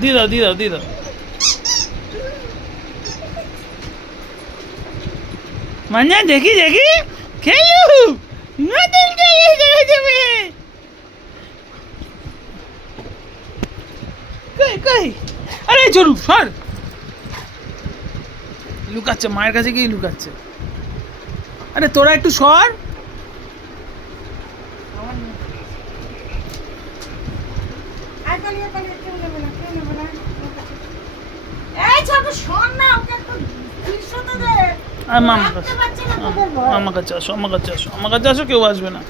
দিয়ে দাও দিয়ে দাও দিয়ে দাও। মানে দেখি দেখি খেলু নতুন জায়গায় যাবে। কই কই, আরে ঝরু সর, লুকাচ্ছে মায়ের কাছে গিয়ে লুকাচ্ছে। আরে তোরা একটু সর। আমার কাছে আসো, আমার কাছে আসো, আমার কাছে আসো, কেউ আসবে না।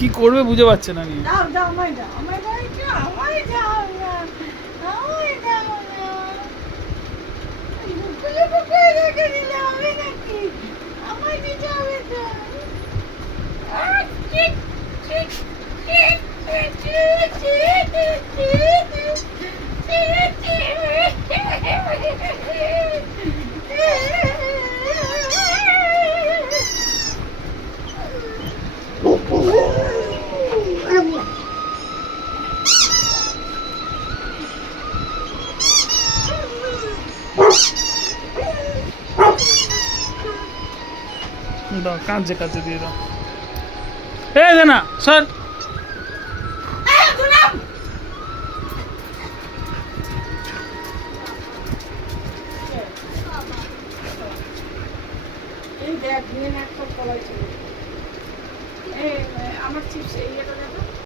কি করবে বুঝে পাচ্ছে না। দাও কাঁদছে কাঁদছে দিয়ে দাও। এ দে না স্যার। এই দেখ নিয়ে না একটা কলাই ছিল। আমার চিপস এই এটা দেখো।